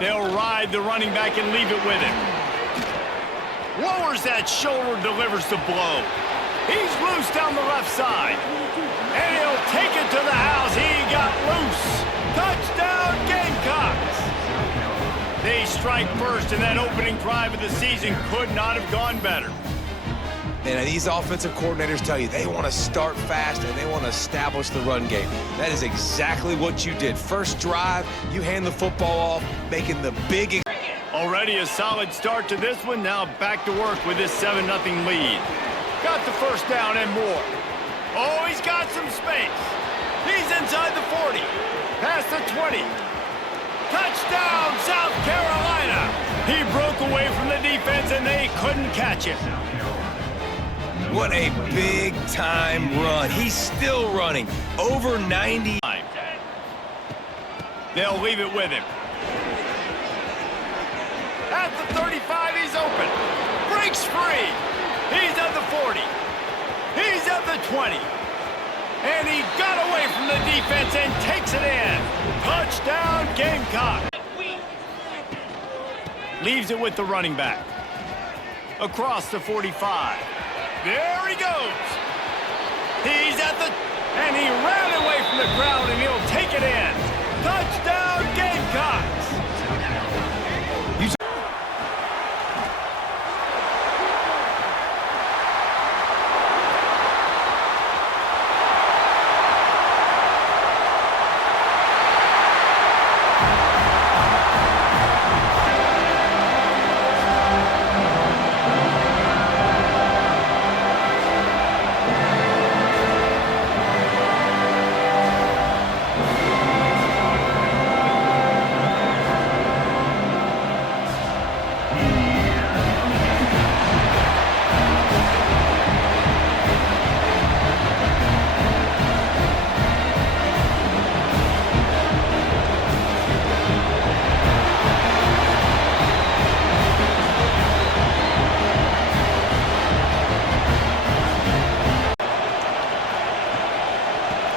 They'll ride the running back and leave it with him. Lowers that shoulder, delivers the blow. He's loose down the left side. And he'll take it to the house. He got loose. Touchdown, Gamecocks. They strike first, and that opening drive of the season could not have gone better. And these offensive coordinators tell you they want to start fast and they want to establish the run game. That is exactly what you did. First drive, you hand the football off, making the big... Already a solid start to this one. Now back to work with this 7-0 lead. Got the first down and more. Oh, he's got some space. He's inside the 40. Past the 20. Touchdown, South Carolina. He broke away from the defense and they couldn't catch him. What a big-time run. He's still running. Over 90. They'll leave it with him. At the 35, he's open. Breaks free. He's at the 40. He's at the 20. And he got away from the defense and takes it in. Touchdown, Gamecock. Leaves it with the running back. Across the 45. There he goes. He's at the... And he ran away from the crowd, and he'll take it in. Touchdown, Gamecocks.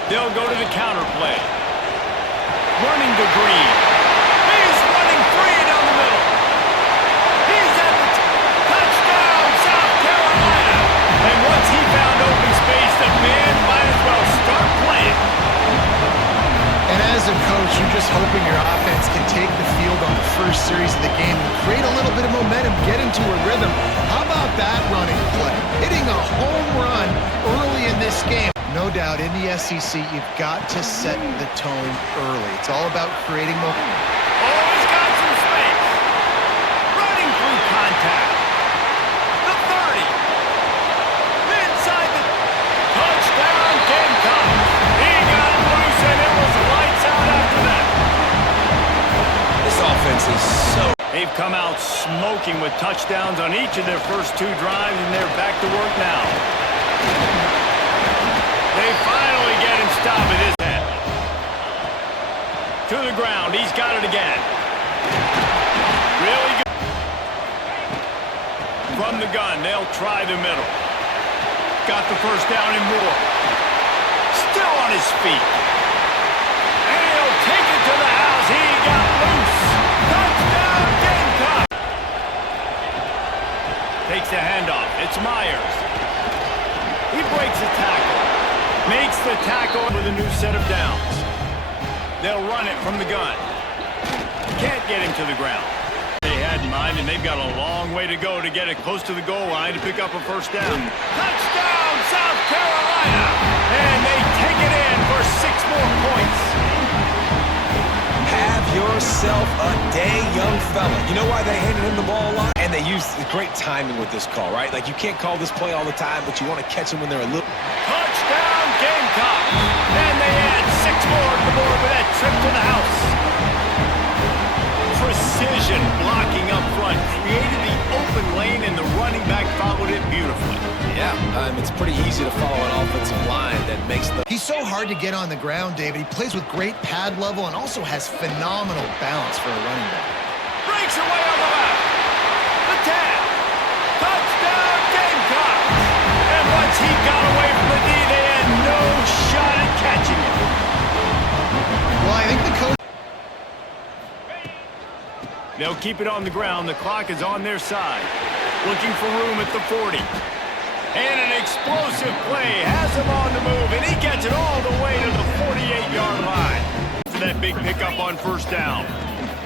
They'll go to the counter play. Running to Green. He's running free down the middle. He's at the touchdown, South Carolina. And once he found open space, the band might as well start playing. And as a coach, you're just hoping your offense can take the field on the first series of the game and create a little bit of momentum, get into a rhythm. How about that running play? Hitting a home run early in this game. No doubt, in the SEC, you've got to set the tone early. It's all about creating momentum. Oh, he's got some space. Running through contact. The 30. Inside the touchdown, Gamecock. He got loose, and it was lights out after that. This offense is so... They've come out smoking with touchdowns on each of their first two drives, and they're back to work now. They finally get him stopped at his head. To the ground. He's got it again. Really good. From the gun, they'll try the middle. Got the first down and more. Still on his feet. And he'll take it to the house. He got loose. Touchdown, Gamecock. Takes the handoff. It's Myers. He breaks the tackle. Makes the tackle with a new set of downs. They'll run it from the gun. Can't get him to the ground. They had in mind, and they've got a long way to go to get it close to the goal line to pick up a first down. Touchdown, South Carolina! And they take it in for 6 more points. Have yourself a day, young fella. You know why they handed him the ball a lot? And they used great timing with this call, right? Like, you can't call this play all the time, but you want to catch them when they're a little... Touchdown, Gamecocks! And they add 6 more to the board with that trip to the house. Precision blocking up front created the open lane, and the running back followed it beautifully. Yeah, it's pretty easy to follow an offensive line that makes the... He's so hard to get on the ground, David. He plays with great pad level and also has phenomenal balance for a running back. Breaks away on the left. The 10. Touchdown, Gamecocks! And once he got away from the D, they had no shot at catching him. Well, I think the coach... They'll keep it on the ground. The clock is on their side. Looking for room at the 40. And an explosive play has him on the move, and he gets it all the way to the 48-yard line. For that big pickup on first down.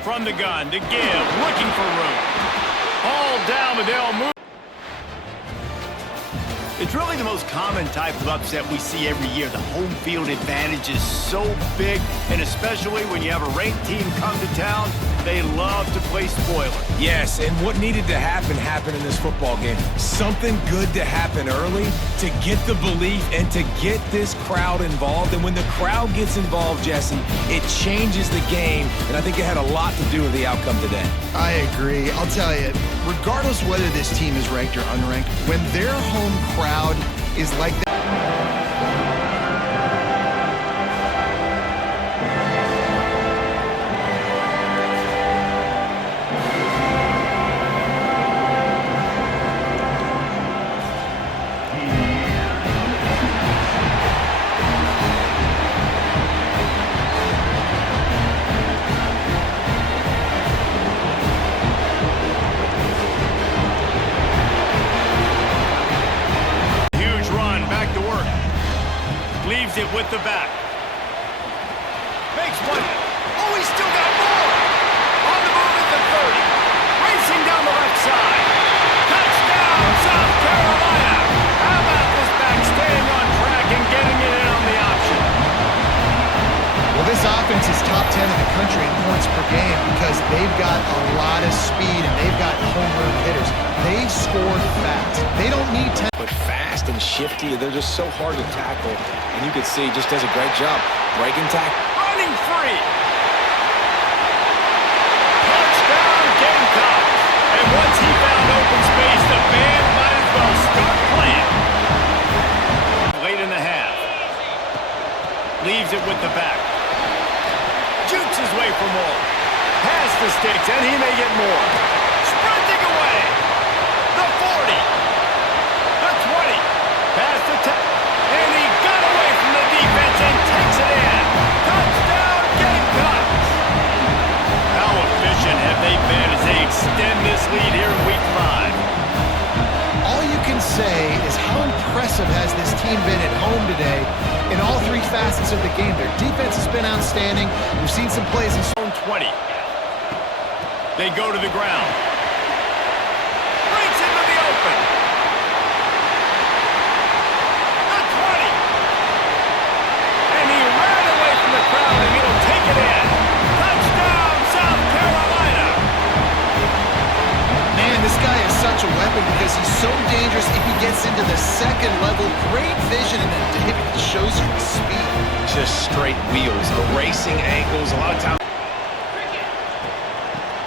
From the gun to give, looking for room. All down, but they'll move. It's really the most common type of upset we see every year. The home field advantage is so big, and especially when you have a ranked team come to town, they love to play spoiler. Yes, and what needed to happen happened in this football game. Something good to happen early to get the belief and to get this crowd involved. And when the crowd gets involved, Jesse, it changes the game, and I think it had a lot to do with the outcome today. I agree. I'll tell you, regardless whether this team is ranked or unranked, when their home crowd is like that. Leaves it with the back. Makes one. Oh, he's still got more. On the move at the 30. Racing down the left side. Touchdown, South Carolina. How about this back staying on track and getting it in on the option? Well, this offense is top 10 in the country in points per game because they've got a lot of speed and they've got home run hitters. They score fast. They don't need 10. But fast and shifty, they're just so hard to tackle. And you can see he just does a great job breaking tackle. Running free. Touchdown, Gamecocks. And once he found open space, the band might as well start playing. Late in the half. Leaves it with the back. Jukes his way for more. Past the sticks, and he may get more. Sprinting away. The 40. The 20. Past the 10. And he got away from the defense and takes it in. Touchdown, Gamecocks. How efficient have they been as they extend this lead here in Week 5? All you can say is how impressive has this team been at home today in all three facets of the game. Their defense has been outstanding. We've seen some plays in zone 20. They go to the ground. Breaks into the open. The 20. And he ran away from the crowd, and he'll take it in. Touchdown, South Carolina. Man, this guy is such a weapon because he's so dangerous if he gets into the second level. Great vision, and then David shows you the speed. Just straight wheels, racing angles, a lot of time.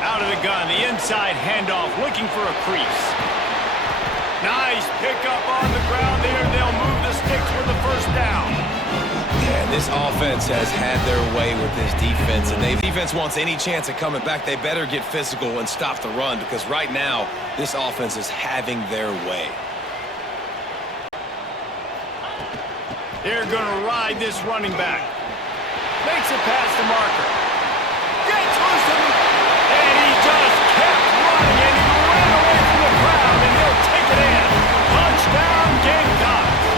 Out of the gun, the inside handoff, looking for a crease. Nice pickup on the ground there. They'll move the sticks for the first down. Yeah, this offense has had their way with this defense, and if the defense wants any chance at coming back, they better get physical and stop the run, because right now, this offense is having their way. They're going to ride this running back. Makes it past the marker. Gets loose and he just kept running, and he ran away from the crowd, and he'll take it in. Touchdown, Gamecocks.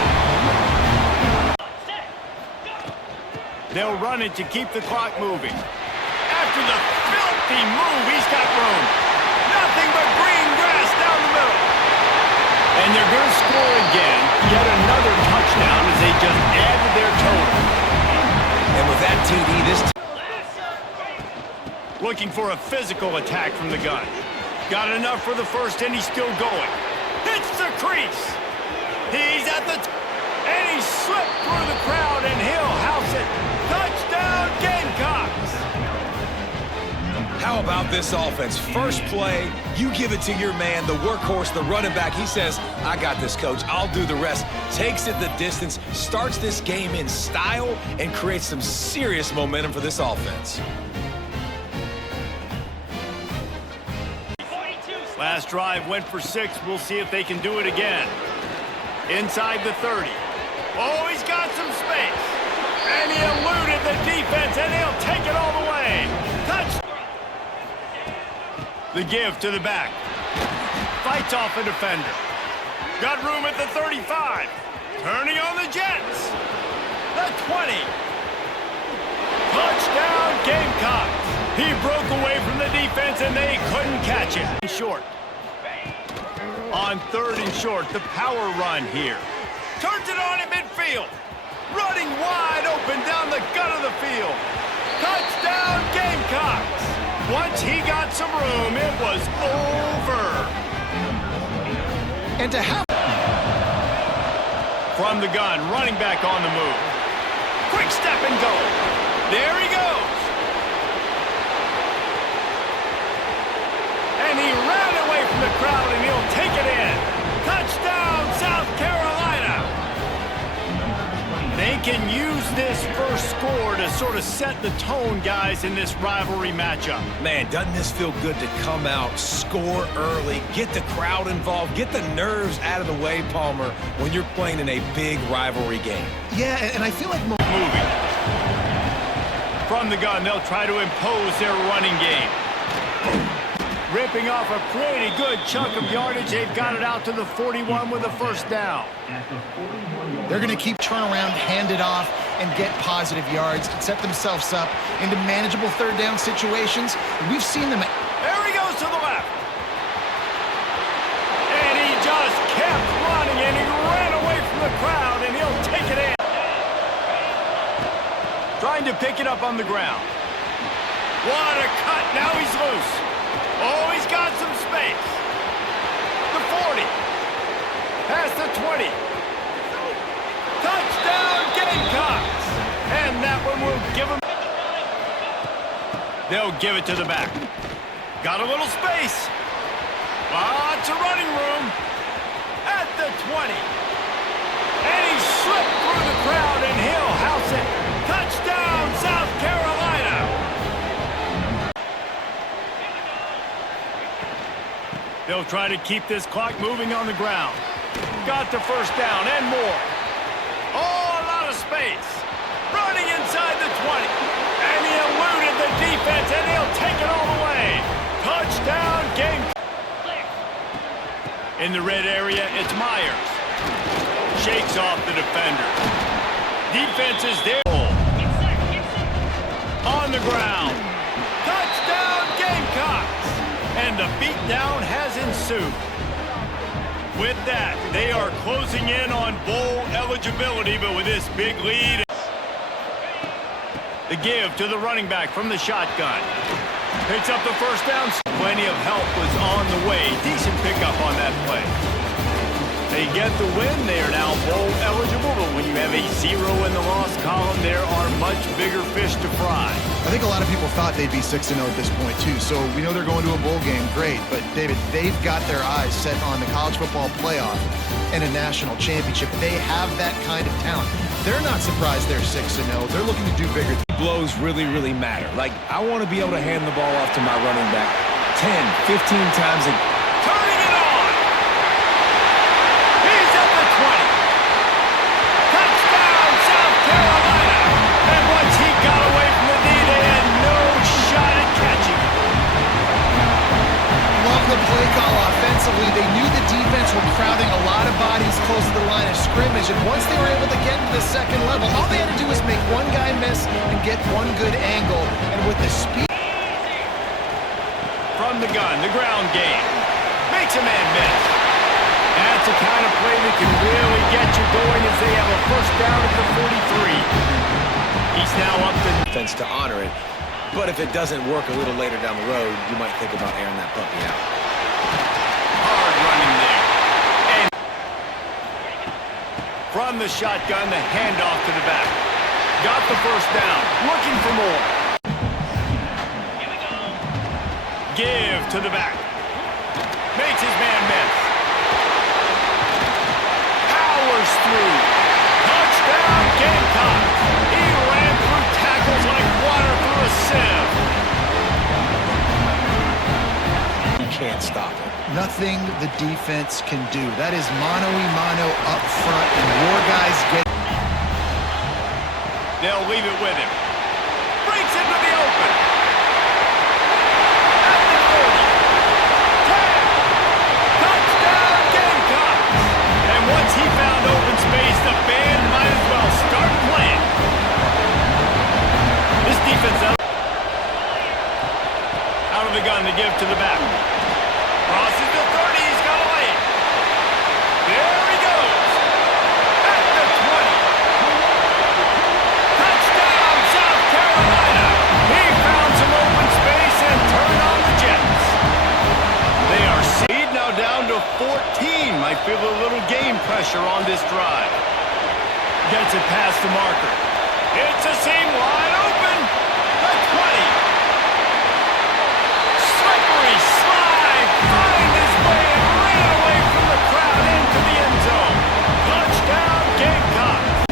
They'll run it to keep the clock moving. After the filthy move, he's got room. Nothing but green grass down the middle. And they're going to score again. Yet another touchdown as they just added their total. And with that TD, this looking for a physical attack from the gun. Got enough for the first, and he's still going. Hits the crease. He's at the and he slipped through the crowd, and he'll house it. Touchdown, Gamecocks. How about this offense? First play, you give it to your man, the workhorse, the running back. He says, I got this, coach. I'll do the rest. Takes it the distance, starts this game in style, and creates some serious momentum for this offense. Last drive went for 6. We'll see if they can do it again. Inside the 30. Oh, he's got some space. And he eluded the defense, and he'll take it all the way. Touch. The give to the back. Fights off a defender. Got room at the 35. Turning on the Jets. The 20. Touchdown, Gamecocks. He broke away from the defense, and they couldn't catch it. Short. On 3rd and short, the power run here. Turns it on at midfield. Running wide open down the gut of the field. Touchdown, Gamecocks. Once he got some room, it was over. And to have from the gun, running back on the move. Quick step and go. There he goes. And he ran away from the crowd, and he'll take it in. Touchdown, South Carolina. They can use this first score to sort of set the tone, guys, in this rivalry matchup. Man, doesn't this feel good to come out, score early, get the crowd involved, get the nerves out of the way, Palmer, when you're playing in a big rivalry game? Yeah, and I feel like moving. From the gun, they'll try to impose their running game. Ripping off a pretty good chunk of yardage. They've got it out to the 41 with a first down. They're going to keep turnaround, hand it off, and get positive yards and set themselves up into manageable 3rd down situations. We've seen them. There he goes to the left. And he just kept running, and he ran away from the crowd, and he'll take it in. Trying to pick it up on the ground. What a cut. Now he's loose. Oh, he's got some space. The 40. Past the 20. Touchdown, Gamecocks. And that one will give him. They'll give it to the back. Got a little space. Lots of running room. At the 20. And he slipped through the crowd, and he'll house it. Touchdown, South Carolina. They'll try to keep this clock moving on the ground. Got the first down and more. Oh, a lot of space. Running inside the 20. And he eluded the defense, and he'll take it all the way. Touchdown, game. In the red area, it's Myers. Shakes off the defender. Defense is there. On the ground. Touchdown, Gamecocks. And the beatdown has ensued. With that, they are closing in on bowl eligibility, but with this big lead. The give to the running back from the shotgun. Picks up the first down. Plenty of help was on the way. Decent pickup on that play. They get the win. They are now bowl eligible, but when you have a 0 in the loss column, there are much bigger fish to fry. I think a lot of people thought they'd be 6-0 at this point, too. So we know they're going to a bowl game. Great. But, David, they've got their eyes set on the college football playoff and a national championship. They have that kind of talent. They're not surprised they're 6-0. They're looking to do bigger. Blows really, really matter. Like, I want to be able to hand the ball off to my running back 10, 15 times a game. Turning it on! He's at the 20. Touchdown, South Carolina! And once he got away from the D, they had no shot at catching him. Love the play call offensively. They knew the defense were crowding a lot of bodies close to the line of scrimmage, and once they were able to get to the second level, all they had to do was make one guy miss and get one good angle, and with the speed. From the gun, the ground game. Makes a man miss. That's the kind of play that can really get you going as they have a first down at the 43. He's now up to defense to honor it. But if it doesn't work a little later down the road, you might think about airing that puppy out. Hard running there. And from the shotgun, the handoff to the back. Got the first down. Looking for more. Give to the back. Makes his man miss. Powers through. Touchdown, Gamecocks. He ran through tackles like water through a sieve. You can't stop it. Nothing the defense can do. That is mano-a-mano up front, and your guys get. They'll leave it with him. Breaks into the open. out of the gun to give to the back. Crosses the 30. He's got a lane. There he goes. At the 20. Touchdown, South Carolina. He found some open space and turned on the Jets. They are seed now down to 14. Might feel a little game pressure on this drive. Gets it past the marker. It's a seam wide open. The 20. Slippery slide. Find his way and ran away from the crowd into the end zone. Touchdown, Gamecocks.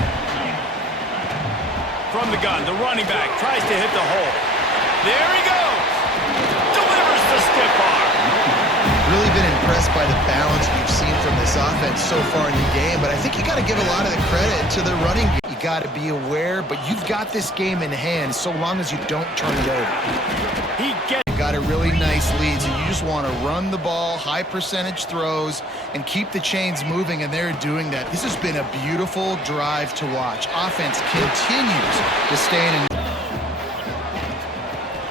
From the gun, the running back tries to hit the hole. There he goes. Delivers the stiff arm. Really been impressed by the balance we've seen from this offense so far in the game, but I think you got to give a lot of the credit to the running game. You got to be aware, but you've got this game in hand so long as you don't turn it over. You got a really nice lead, so you just want to run the ball, high percentage throws, and keep the chains moving, and they're doing that. This has been a beautiful drive to watch. Offense continues to stay in.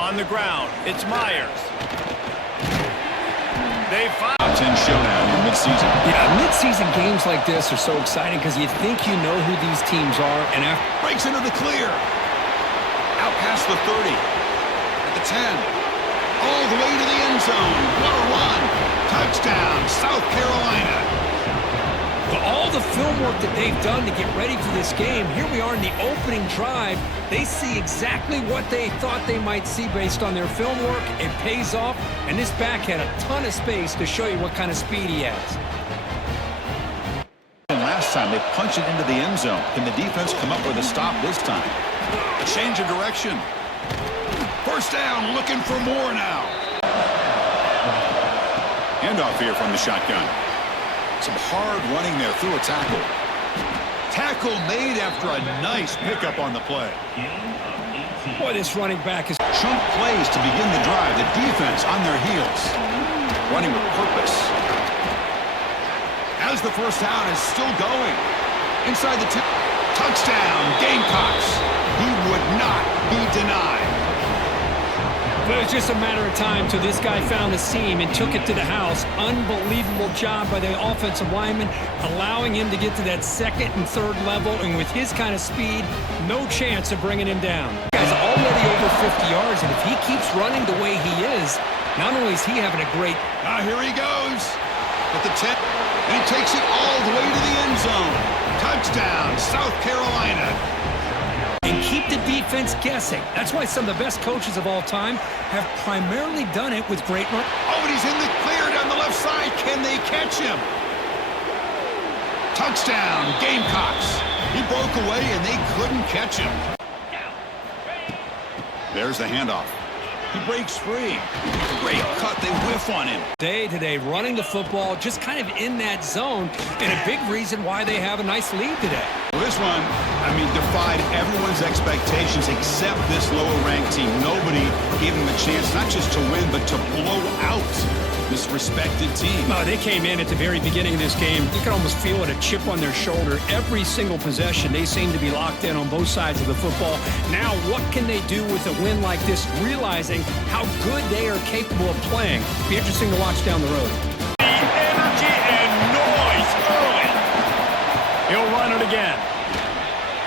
On the ground, it's Myers. They find Top 10 showdown in midseason. Yeah, midseason games like this are so exciting because you think you know who these teams are, and after Breaks into the clear. Out past the 30. At the 10. All the way to the end zone. What a run. Touchdown, South Carolina. all the film work that they've done to get ready for this game, here we are in the opening drive. They see exactly what they thought they might see based on their film work. It pays off, and this back had a ton of space to show you what kind of speed he has. And last time they punched it into the end zone. Can the defense come up with a stop this time? A change of direction. First down, looking for more now. Handoff here from the shotgun. Some hard running there through a tackle. Tackle made after a nice pickup on the play. Boy, this running back is... Chunk plays to begin the drive. The defense on their heels. Running with purpose. As the first down is still going. Inside the touchdown, Gamecocks. He would not be denied. But it was just a matter of time till this guy found the seam and took it to the house. Unbelievable job by the offensive lineman, allowing him to get to that second and third level. And with his kind of speed, no chance of bringing him down. He's already over 50 yards, and if he keeps running the way he is, not only is he having a great... Now here he goes. At the 10, and he takes it all the way to the end zone. Touchdown, South Carolina. And keep the defense guessing. That's why some of the best coaches of all time have primarily done it with great run. Oh, and he's in the clear down the left side. Can they catch him? Touchdown, Gamecocks. He broke away, and they couldn't catch him. There's the handoff. He breaks free. Great cut. They whiff on him. Today, running the football, just kind of in that zone, and a big reason why they have a nice lead today. Well, this one, defied everyone's expectations except this lower-ranked team. Nobody gave them a chance not just to win, but to blow out this respected team. No, they came in at the very beginning of this game. You can almost feel it, a chip on their shoulder. Every single possession, they seem to be locked in on both sides of the football. Now, what can they do with a win like this, realizing how good they are capable of playing? Be interesting to watch down the road. The energy and noise early. He'll run it again.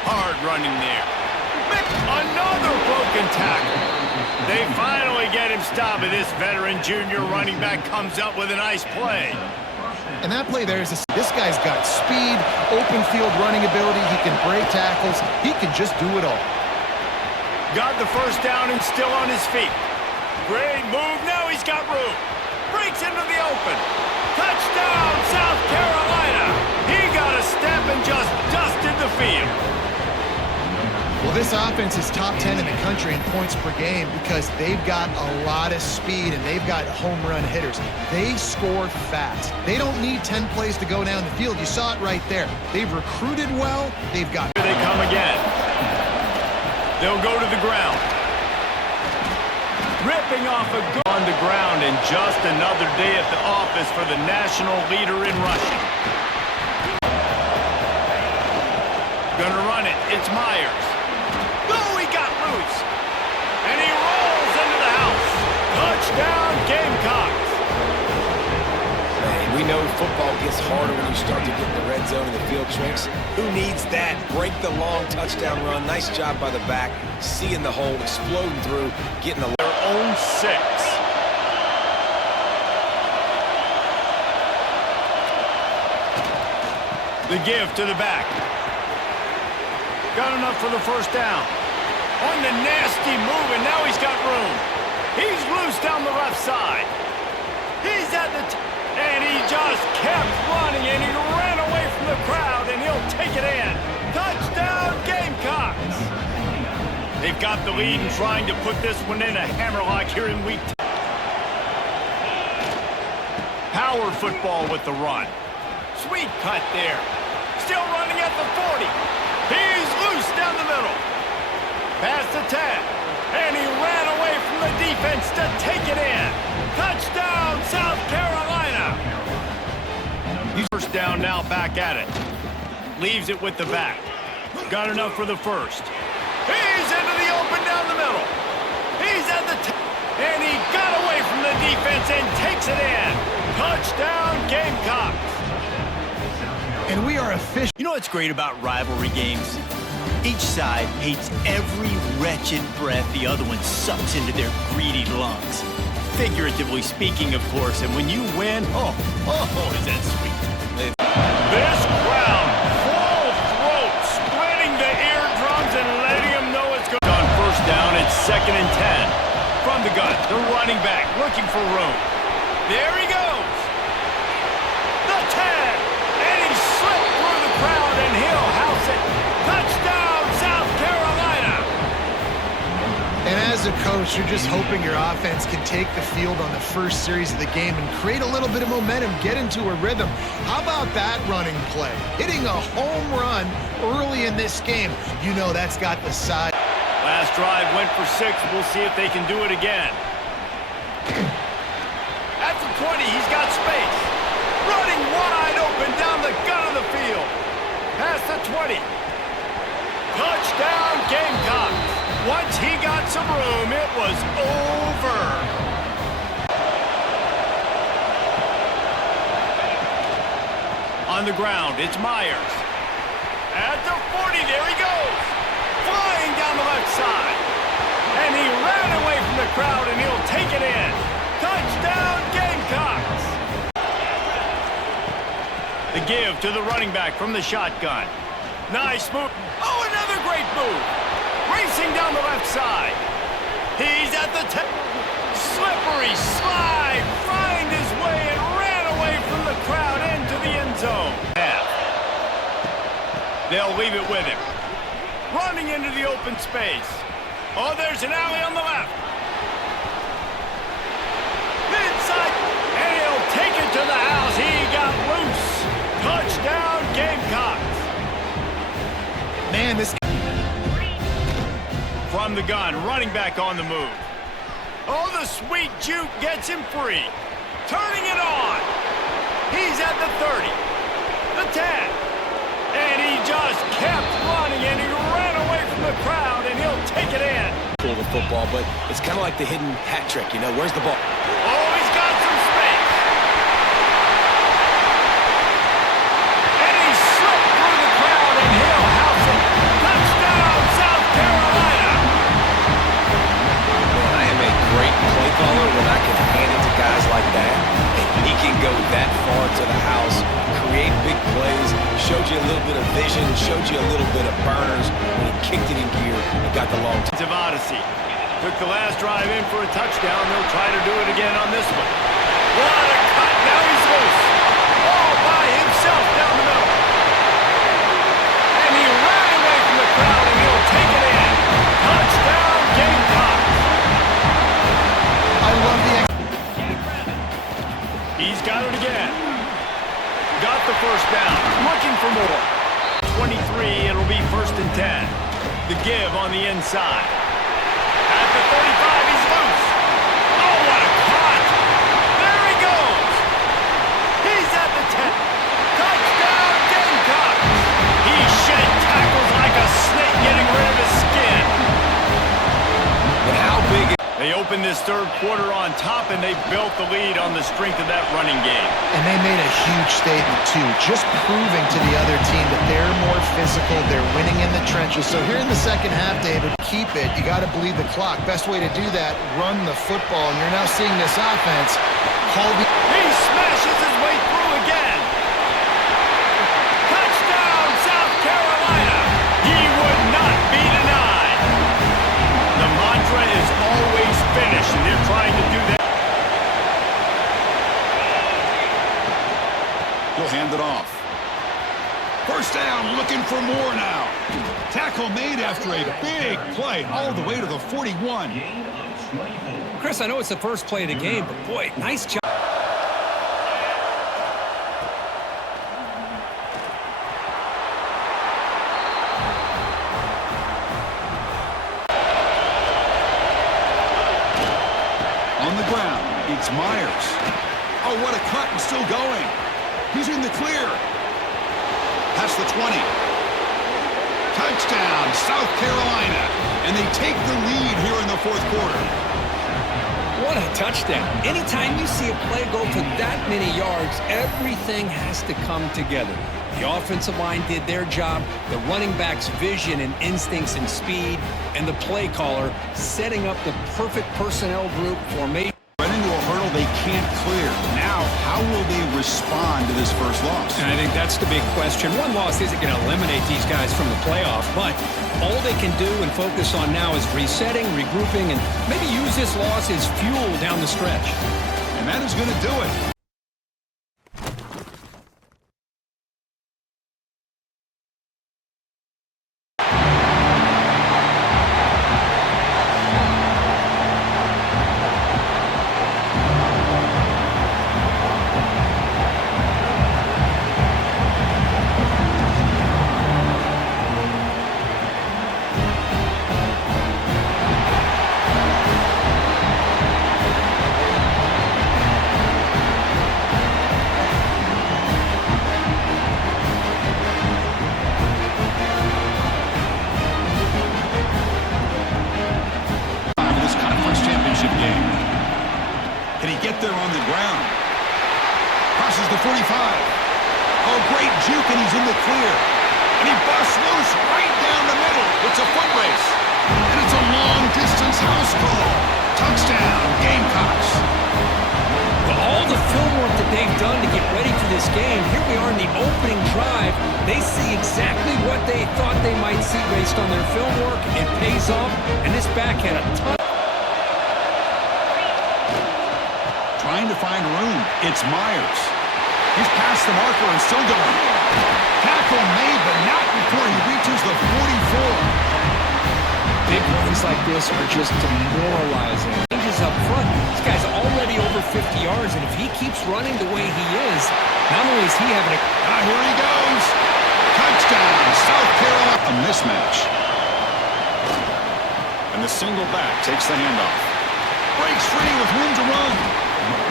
Hard running there. Another broken tackle. They finally get him stopped, and this veteran junior running back comes up with a nice play. And that play there is this guy's got speed, open field running ability. He can break tackles. He can just do it all. Got the first down and still on his feet. Great move. Now he's got room. Breaks into the open. Touchdown, South Carolina. He got a step and just dusted the field. Well, this offense is top 10 in the country in points per game because they've got a lot of speed and they've got home run hitters. They score fast. They don't need 10 plays to go down the field. You saw it right there. They've recruited well. They've got... Here they come again. They'll go to the ground. Ripping off a goal on the ground, and just another day at the office for the national leader in rushing. Gonna run it. It's Myers. Oh, he got loose. And he rolls into the house. Touchdown, Gamecocks. Man, we know football gets harder when you start to get in the red zone and the field shrinks. Who needs that? Break the long touchdown run. Nice job by the back. Seeing the hole, exploding through, getting the... Their own 6. The give to the back. Got enough for the first down. On the nasty move, and now he's got room. He's loose down the left side. He's at the... and he just kept running, and he ran away from the crowd, and he'll take it in. Touchdown, Gamecocks. They've got the lead and trying to put this one in a hammerlock here in week 2. Power football with the run. Sweet cut there. Still running at the 40. He's loose down the middle. Past the 10. And he ran away from the defense to take it in. Touchdown, South Carolina. First down now, back at it. Leaves it with the back. Got enough for the first. He's into the open down the middle. He's at the 10. And he got away from the defense and takes it in. Touchdown, Gamecocks. And we are official. You know what's great about rivalry games? Each side hates every wretched breath the other one sucks into their greedy lungs. Figuratively speaking, of course, and when you win, oh, is that sweet. This crowd, full throat, spreading the eardrums and letting them know it's going on. First down, it's 2nd and 10. From the gun, the running back looking for room. There he goes. The 10. And he slipped through the crowd and he'll house it. Touchdown, South Carolina. And as a coach, you're just hoping your offense can take the field on the first series of the game and create a little bit of momentum, get into a rhythm. How about that running play? Hitting a home run early in this game. You know that's got the side. Last drive went for 6. We'll see if they can do it again. At the 20, he's got space. Running wide open down the gut of the field. Past the 20. Touchdown, Gamecocks. Once he got some room, it was over. On the ground, it's Myers. At the 40, there he goes. Flying down the left side. And he ran away from the crowd, and he'll take it in. Touchdown, Gamecocks. The give to the running back from the shotgun. Nice move. Oh, another great move. Racing down the left side. He's at the 10. Slippery slide. Find his way and ran away from the crowd into the end zone. They'll leave it with him. Running into the open space. Oh, there's an alley on the left. Inside. And he'll take it to the house. He got loose. Touchdown, Gamecocks. Man, this... From the gun, running back on the move. Oh, the sweet juke gets him free. Turning it on. He's at the 30. The 10. And he just kept running, and he ran away from the crowd, and he'll take it in. ...for the football, but it's kind of like the hidden hat trick, you know. Where's the ball? Oh, he's got some space. And he slipped through the crowd, and he'll house it. Touchdown, South Carolina. Man, I am a great play caller when I can hand it to guys like that. And he can go that far to the house, create big plays, showed you a little bit of vision, showed you a little bit of burners when he kicked it in gear and got the long Of Odyssey. Took the last drive in for a touchdown. They'll try to do it again on this one. What a cut. Now he's loose. All by himself down the middle. And he ran away from the crowd, and he'll take it in. Touchdown, Gamecocks. I love the... He's got it again. Got the first down. Looking for more. 23, it'll be 1st and 10. The give on the inside. At the 35, he's loose. Oh, what a cut. There he goes. He's at the 10. Touchdown, Gamecocks. He shed tackles like a snake getting rid of his skin. But how big... They open open this third quarter on top, and they built the lead on the strength of that running game. And they made a huge statement, too, just proving to the other team that they're more physical, they're winning in the trenches. So here in the second half, David, keep it. You got to believe the clock. Best way to do that, run the football. And you're now seeing this offense call the... He smashes his way through again. Touchdown, South Carolina. He would not be denied. The mantra is always finish, and they're trying to do that. He'll hand it off. First down, looking for more now. Tackle made after a big play all the way to the 41. Chris, I know it's the first play of the game, but boy, nice job. On the ground, it's Myers. Oh, what a cut, and still going. He's in the clear. Past the 20. Touchdown, South Carolina. And they take the lead here in the fourth quarter. What a touchdown. Anytime you see a play go for that many yards, everything has to come together. The offensive line did their job, the running back's vision and instincts and speed, and the play caller setting up the perfect personnel group formation. Run into a hurdle they can't clear. Now, how will they respond to this first loss? And I think that's the big question. One loss isn't going to eliminate these guys from the playoff, but all they can do and focus on now is resetting, regrouping, and maybe use this loss as fuel down the stretch. And that is going to do it. Can he get there on the ground? Crosses the 45. Oh, great juke, and he's in the clear. And he busts loose right down the middle. It's a foot race. And it's a long-distance house call. Touchdown, Gamecocks. Well, all the film work that they've done to get ready for this game, here we are in the opening drive. They see exactly what they thought they might see based on their film work. It pays off, and this back had a ton. Trying to find room. It's Myers. He's past the marker and still going. Tackle made, but not before he reaches the 44. Big runs like this are just demoralizing. Changes up front. This guy's already over 50 yards, and if he keeps running the way he is, not only is he having a... Here he goes. Touchdown, South Carolina. A mismatch. And the single back takes the handoff. Breaks free with room to run.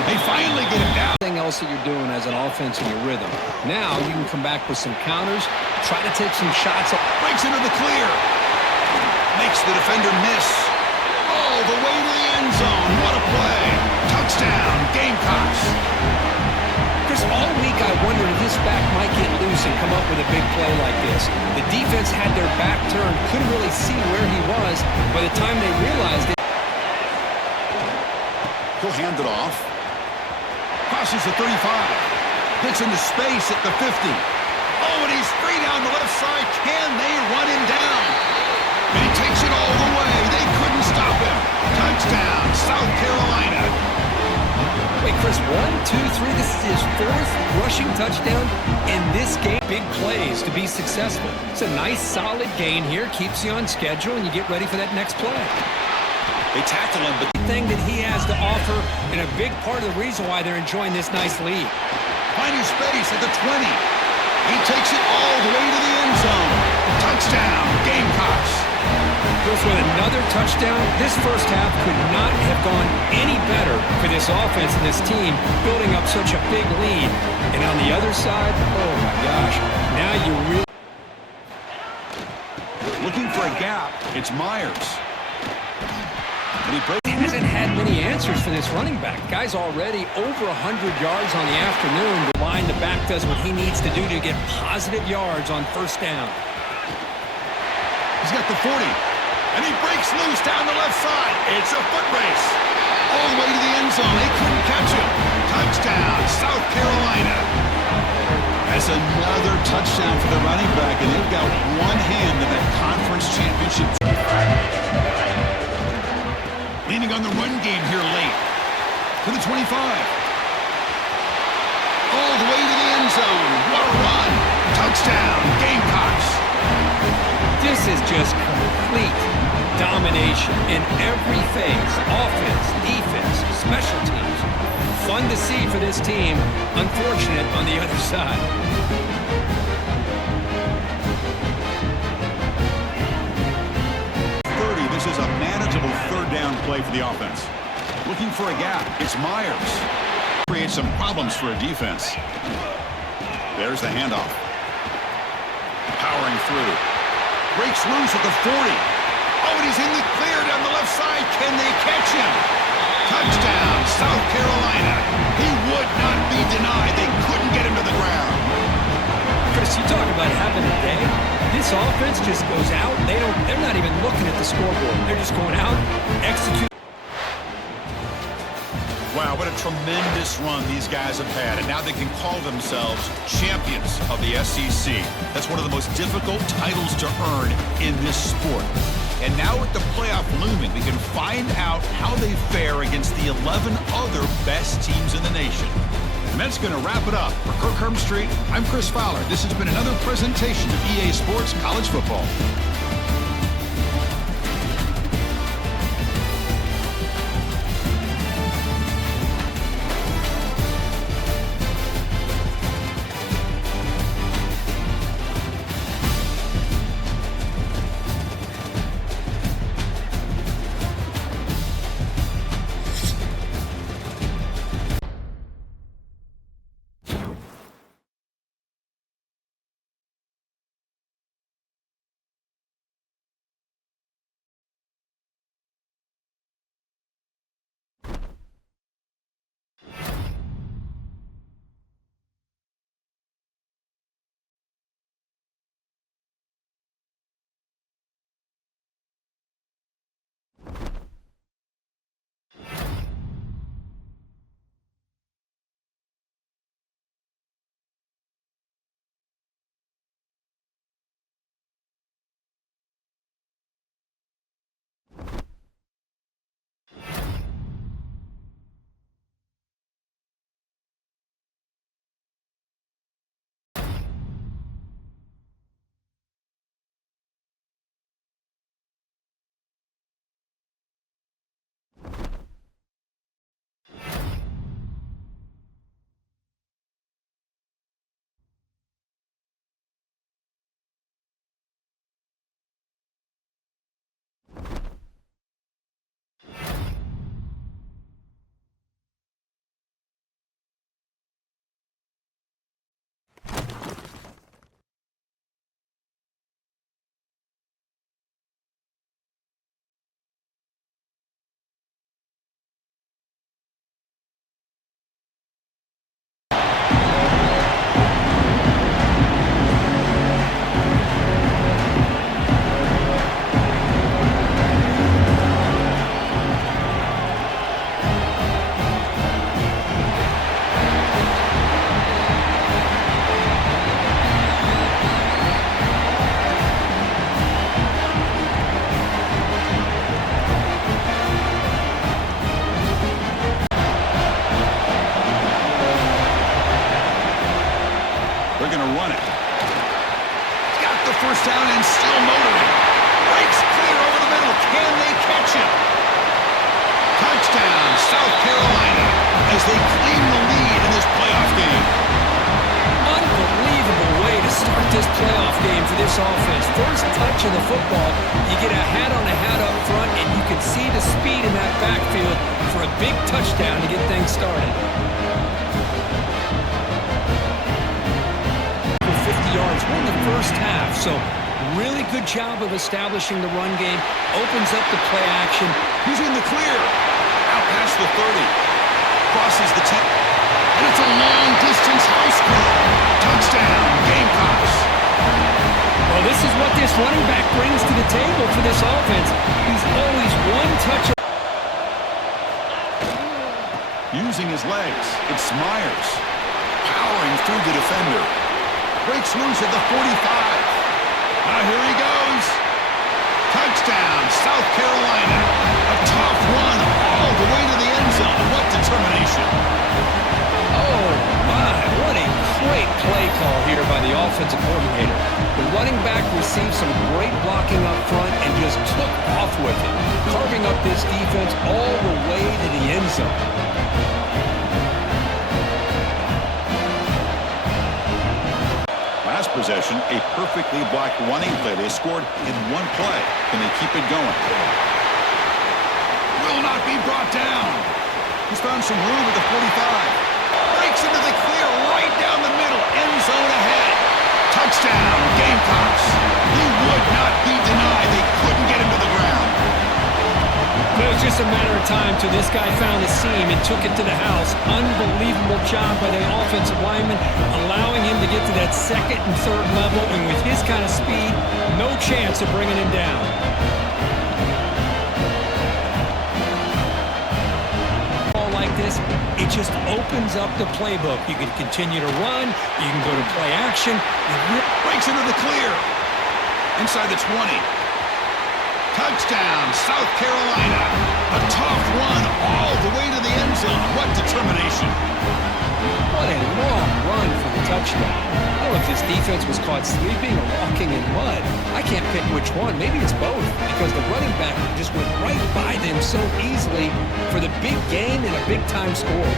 They finally get him down. Everything else that you're doing as an offense in your rhythm. Now you can come back with some counters, try to take some shots. Breaks into the clear. Makes the defender miss. Oh, the way to the end zone. What a play. Touchdown, Gamecocks. Chris, all week I wondered if this back might get loose and come up with a big play like this. The defense had their back turned, couldn't really see where he was. By the time they realized it, he'll hand it off. Crosses the 35. Gets into space at the 50. Oh, and he's free down the left side. Can they run him down? And he takes it all the way. They couldn't stop him. Touchdown, South Carolina. Wait, Chris, 1, 2, 3. This is his fourth rushing touchdown in this game. Big plays to be successful. It's a nice, solid gain here. Keeps you on schedule, and you get ready for that next play. They tackle him, but thing that he has to offer, and a big part of the reason why they're enjoying this nice lead. finding space at the 20. He takes it all the way to the end zone. Touchdown, Gamecocks. Goes with another touchdown. This first half could not have gone any better for this offense and this team, building up such a big lead. And on the other side, oh my gosh, now you really... Looking for a gap, it's Myers. And he breaks. Has hasn't had many answers for this running back. Guy's already over 100 yards on the afternoon. The line, the back does what he needs to do to get positive yards on first down. He's got the 40, and he breaks loose down the left side. It's a foot race. All the way to the end zone. They couldn't catch him. Touchdown, South Carolina. That's another touchdown for the running back, and they've got one hand in that conference championship. Leaning on the run game here late. To the 25. All the way to the end zone. What a run. Touchdown, Gamecocks. This is just complete domination in every phase. Offense, defense, special teams. Fun to see for this team. Unfortunate on the other side. This is a manageable third down play for the offense. Looking for a gap. It's Myers. Creates some problems for a defense. There's the handoff. Powering through. Breaks loose at the 40. Oh, and he's in the clear down the left side. Can they catch him? Touchdown, South Carolina. He would not be denied. They couldn't get him to the ground. Chris, you talk about having a day. This offense just goes out. They're not even looking at the scoreboard. They're just going out, execute. Wow, what a tremendous run these guys have had. And now they can call themselves champions of the SEC. That's one of the most difficult titles to earn in this sport. And now with the playoff looming, we can find out how they fare against the 11 other best teams in the nation. And that's going to wrap it up. For Kirk Hermstreet, I'm Chris Fowler. This has been another presentation of EA Sports College Football. first down and still motoring. Breaks clear over the middle. Can they catch him? Touchdown, South Carolina, as they claim the lead in this playoff game. Unbelievable way to start this playoff game for this offense. First touch of the football, you get a hat on a hat up front, and you can see the speed in that backfield for a big touchdown to get things started. 50 yards in the first half, so really good job of establishing the run game. Opens up the play action. He's in the clear. the 30. Crosses the 10. And it's a long-distance house call. Touchdown, Gamecocks. Well, this is what this running back brings to the table for this offense. He's always one touch. Using his legs, it's Myers. Powering through the defender. Breaks loose at the 45. Now here he goes. Touchdown, South Carolina. A tough run all the way to the end zone. What determination. Oh, my. What a great play call here by the offensive coordinator. The running back received some great blocking up front and just took off with it, carving up this defense all the way to the end zone. Last possession, a perfectly blocked running play. They scored in one play. Can they keep it going? Will not be brought down. He's found some room at the 45. Breaks into the clear right down the middle. End zone ahead. Touchdown, Gamecocks. He would not be denied. They couldn't get him to the ground. It was just a matter of time till this guy found the seam and took it to the house. Unbelievable job by the offensive lineman, allowing him to get to that second and third level, and with his kind of speed, no chance of bringing him down. Like this, it just opens up the playbook. You can continue to run, you can go to play action. Breaks into the clear. Inside the 20. Touchdown, South Carolina. A tough run all the way to the end zone. What determination. What a long run for the touchdown. I don't know if this defense was caught sleeping or walking in mud. I can't pick which one. Maybe it's both, because the running back just went right by them so easily for the big gain and a big-time score.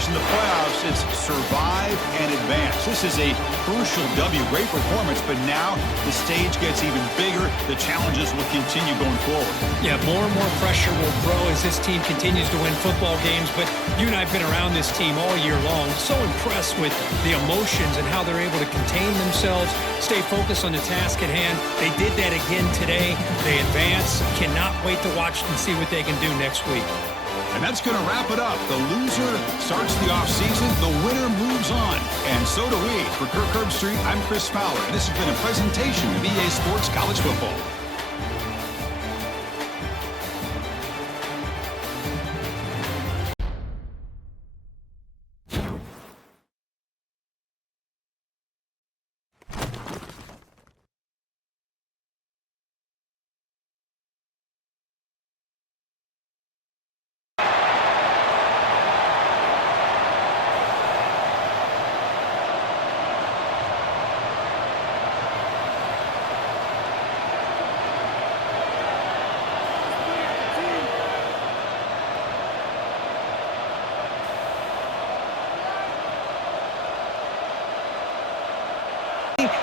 In the playoffs, it's survive and advance. This is a crucial W. Great performance, but now the stage gets even bigger. The challenges will continue going forward. Yeah, more and more pressure will grow as this team continues to win football games, but you and I have been around this team all year long. So impressed with the emotions and how they're able to contain themselves, stay focused on the task at hand. They did that again today. They advance. Cannot wait to watch and see what they can do next week. And that's going to wrap it up. The loser starts the offseason. The winner moves on. And so do we. For Kirk Herbstreit, I'm Chris Fowler. And this has been a presentation of EA Sports College Football.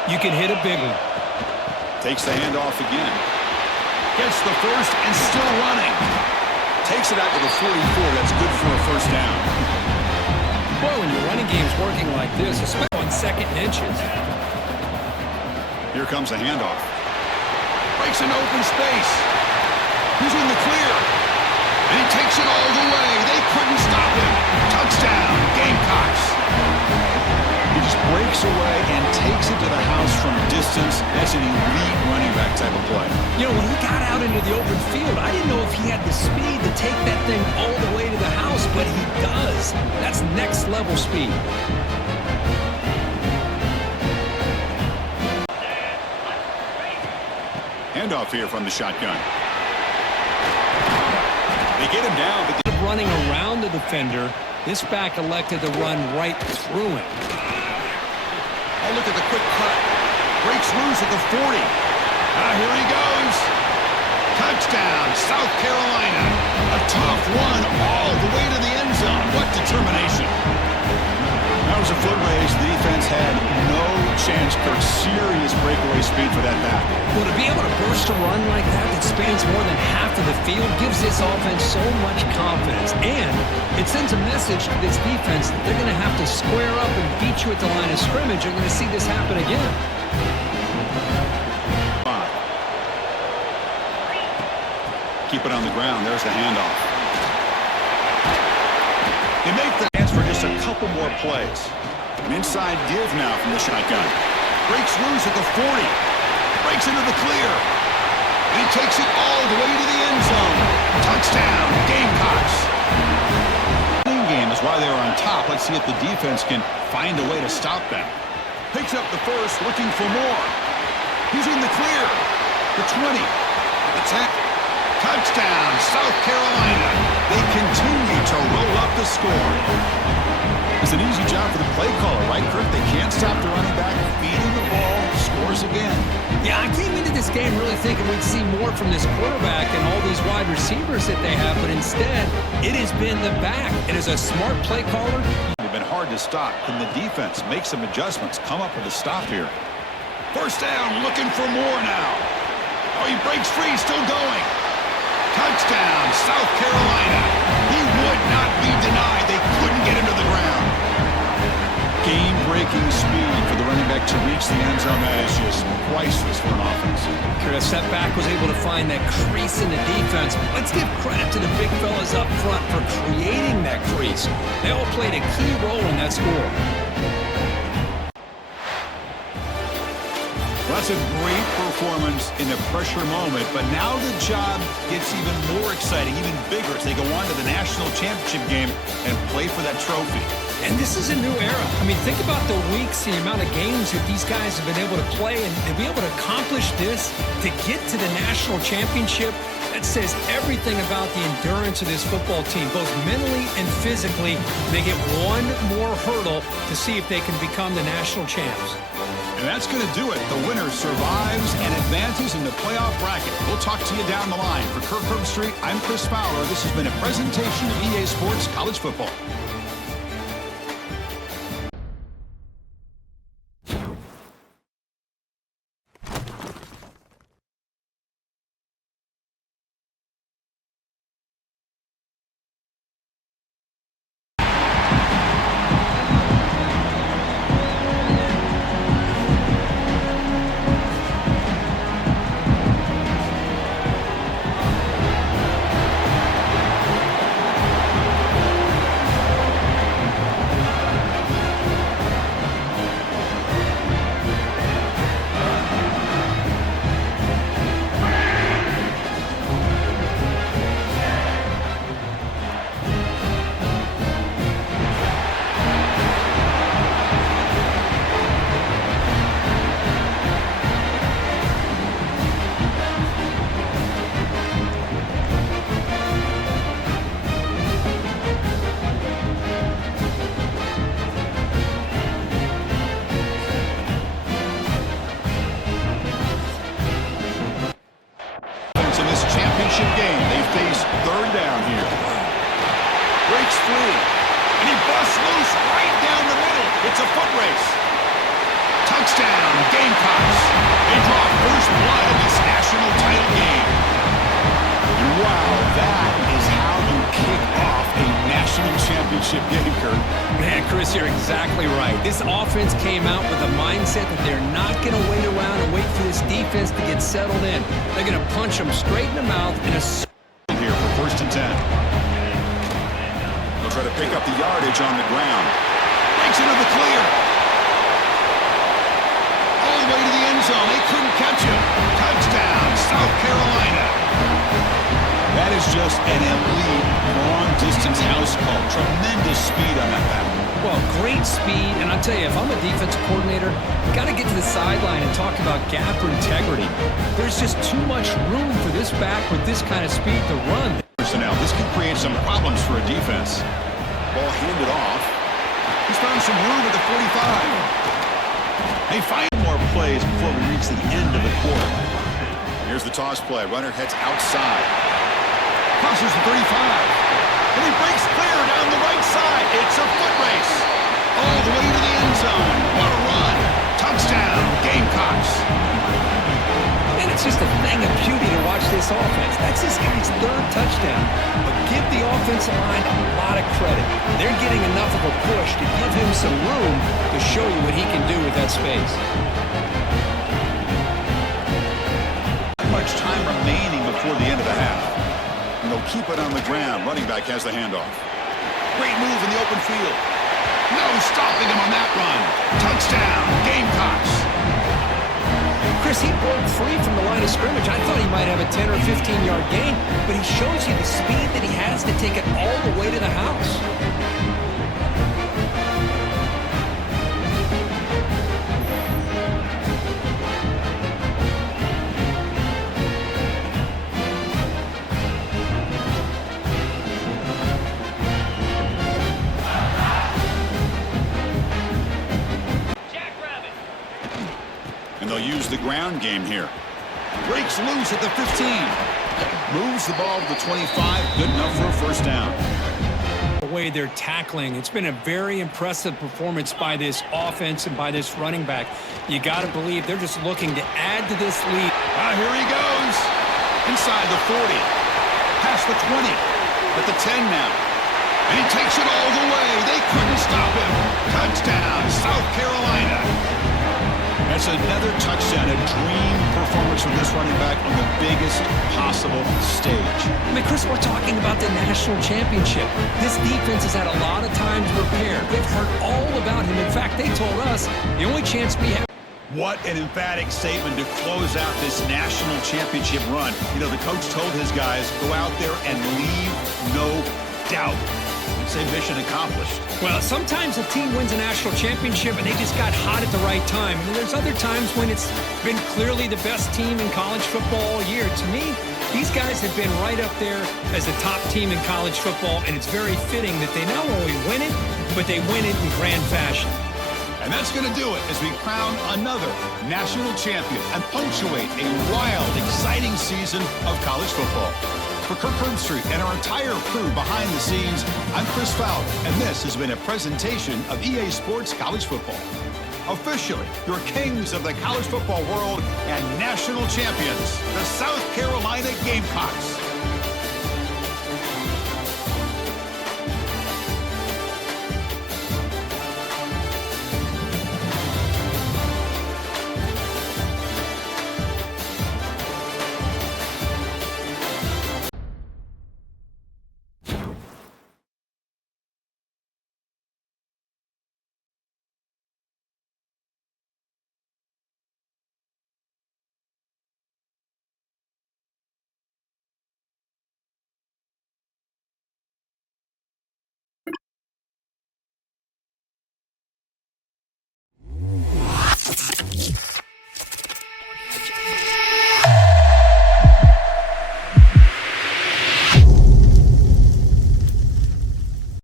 You can hit a big one. Takes the handoff again. Gets the first and still running. Takes it out to the 44. That's good for a first down. Boy, when your running game's working like this, especially on second and inches. Here comes a handoff. Breaks an open space. He's in the clear. And he takes it all the way. They couldn't stop him. Touchdown, Gamecocks. He just breaks away and takes it to the house from distance. That's an elite running back type of play. You know, when he got out into the open field, I didn't know if he had the speed to take that thing all the way to the house, but he does. That's next level speed. Handoff here from the shotgun. They get him down, but running around the defender, this back elected to run right through him. Oh, look at the quick cut. Breaks loose at the 40. Here he goes. Touchdown, South Carolina. A tough run all the way to the end zone. What determination. That was a foot race. The defense had no chance. Kirk, serious breakaway speed for that back. Well, to be able to burst a run like that spans more than half of the field gives this offense so much confidence. And it sends a message to this defense that they're going to have to square up and beat you at the line of scrimmage. You're going to see this happen again. Keep it on the ground. There's the handoff. They make the chance for just a couple more plays. An inside give now from the shotgun. Breaks loose at the 40. Breaks into the clear. And he takes it all the way to the end zone. Touchdown, Gamecocks. Game is why they were on top. Let's see if the defense can find a way to stop them. Picks up the first, looking for more. He's in the clear. The 20. The 10. Touchdown, South Carolina. They continue to roll up the score. It's an easy job for the play caller, right, Kirk? They can't stop the running back, feeding the ball, scores again. Yeah, I came into this game really thinking we'd see more from this quarterback and all these wide receivers that they have, but instead, it has been the back. It is a smart play caller. It's been hard to stop. Can the defense make some adjustments, come up with a stop here? First down, looking for more now. Oh, he breaks free, still going. Touchdown, South Carolina. He would not be denied. They couldn't get him to the ground. Game-breaking speed for the running back to reach the end zone. That is just priceless for an offense. Chris, that back was able to find that crease in the defense. Let's give credit to the big fellas up front for creating that crease. They all played a key role in that score. That's a great performance in a pressure moment, but now the job gets even more exciting, even bigger as they go on to the national championship game and play for that trophy. And this is a new era. I mean, think about the weeks, the amount of games that these guys have been able to play, and to be able to accomplish this, to get to the national championship, that says everything about the endurance of this football team, both mentally and physically. They get one more hurdle to see if they can become the national champs. And that's going to do it. The winner survives and advances in the playoff bracket. We'll talk to you down the line. For Kirk Herbstreit, I'm Chris Fowler. This has been a presentation of EA Sports College Football. Game. They face third down here. Breaks free. And he busts loose right down the middle. It's a foot race. Touchdown, Gamecocks. They draw first blood in this national title game. And wow, that is how you kick off a national championship game, Kurt. Man, Chris, you're exactly right. This offense came out with a mindset that they're not going to wait around and wait for this defense to get settled in. They're going to punch them straight in the mouth in a here for first and 10. They'll try to pick up the yardage on the ground. Breaks into the clear. All the way to the end zone. They couldn't catch him. Touchdown, South Carolina. That is just an elite long-distance house call. Tremendous speed on that battle. Well, great speed, and I'll tell you, if I'm a defensive coordinator, you got to get to the sideline and talk about gap or integrity. There's just too much room for this back with this kind of speed to run. Personnel, this can create some problems for a defense. Ball handed off. He's found some room at the 45. They find more plays before we reach the end of the quarter. Here's the toss play. Runner heads outside. Crosses the 35. And he breaks clear down the right side. It's a foot race. All the way to the end zone. What a run. Touchdown, Gamecocks. And it's just a thing of beauty to watch this offense. That's this guy's third touchdown. But give the offensive line a lot of credit. They're getting enough of a push to give him some room to show you what he can do with that space. Not much time remaining before the end of the half. And they'll keep it on the ground. Running back has the handoff. Great move in the open field. No stopping him on that run. Touchdown, Gamecocks. Chris, he broke free from the line of scrimmage. I thought he might have a 10 or 15-yard gain, but he shows you the speed that he has to take it all the way to the house. And they'll use the ground game here. Breaks loose at the 15. Moves the ball to the 25. Good enough for a first down. The way they're tackling, it's been a very impressive performance by this offense and by this running back. You got to believe they're just looking to add to this lead. Here he goes. Inside the 40. Past the 20. At the 10 now. And he takes it all the way. They couldn't stop him. Touchdown, South Carolina. That's another touchdown, a dream performance from this running back on the biggest possible stage. I mean, Chris, we're talking about the national championship. This defense has had a lot of time to prepare. They've heard all about him. In fact, they told us the only chance we have. What an emphatic statement to close out this national championship run. You know, the coach told his guys, go out there and leave no doubt. Say mission accomplished. Well, sometimes a team wins a national championship and they just got hot at the right time. And there's other times when it's been clearly the best team in college football all year. To me, these guys have been right up there as the top team in college football, and it's very fitting that they not only win it, but they win it in grand fashion. And that's going to do it as we crown another national champion and punctuate a wild, exciting season of college football. For Kirk Herbstreit and our entire crew behind the scenes, I'm Chris Fowler, and this has been a presentation of EA Sports College Football. Officially, your kings of the college football world and national champions, the South Carolina Gamecocks.